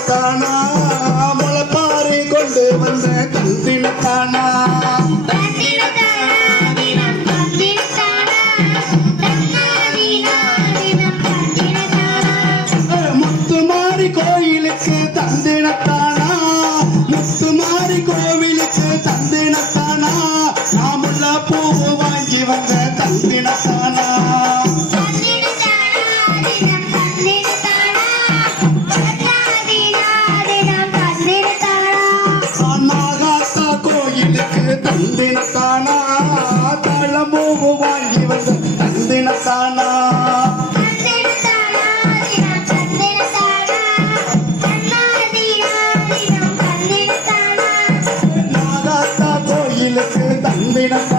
தந்தினத்தானா முளைப்பாரி கொண்டு வந்த தந்தினத்தானா முத்துமாரி கோயிலுக்கு தந்தினத்தானா முத்துமாரி கோவிலுக்கு தந்தினத்தானா நாமுள்ள பூவு வாங்கி வந்த தந்தினத்தானா தந்தினத்தானா தளம்பூவு வாங்கி வந்த தந்தினத்தானா நாகாத்தா கோயிலுக்கு தந்தினத்தானா